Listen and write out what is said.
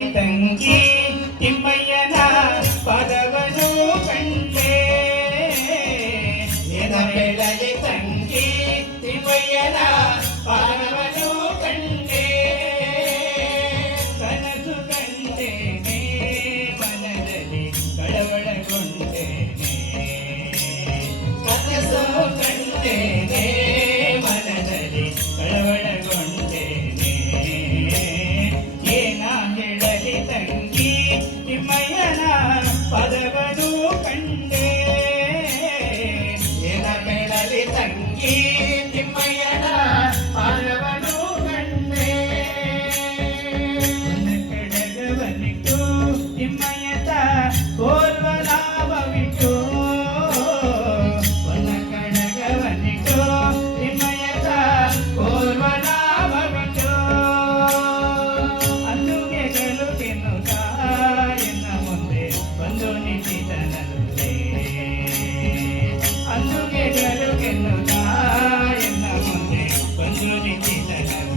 ತಂಗಿ ತಿಮ್ಮಯ್ಯನ ಪದವನು ಕಂಡೆ ನಿನ ಬೆಳಲಿ ತಂಗಿ ತಿಮ್ಮಯ್ಯನ ಪದವನು ಕಂಡೆ ಕನಸು ಕಂಡೇನೆ ಮನದಲ್ಲಿ ಕಳವಳಗೊಂಡೇನೆ ಕನಸು ಕಂಡೇನೆ ಮನದಲ್ಲಿ ಕಳವಳಗೊಂಡೇನೆ ಏನ ಹೇಳಲಿ ತಂಗಿ ತಿಮ್ಮಯ್ಯನ ಪದವನು ಕಂಡೆ ಏನ ಹೇಳಲಿ ತಂಗಿ ತಿಮ್ಮಯ್ಯನ ಪದವನು ಕಂಡೆ ಕಡಗವನಿಟ್ಟು ತಿಮ್ಮಯ್ಯತ ಕೋರ್ವಲಾಭವಿಟ್ಟು ಕಡಗವನಿಟ್ಟು ತಿಮ್ಮಯ್ಯತ ಕೋರ್ವಲಾಭವಿಟ್ಟು ಅಲ್ಲುಗೆ ಗಲುಗೆನ್ನುತ್ತ ಎನ್ನ ಮುಂದೆ ಬಂದು ನಿಂತಿದನಲ್ಲೇ ಅಲ್ಲುಗೆ ಗಲುಗೆನ್ನುತ್ತ ಎನ್ನ ಮುಂದೆ ಬಂದು ನಿಂತಿದನಲ್ಲೇ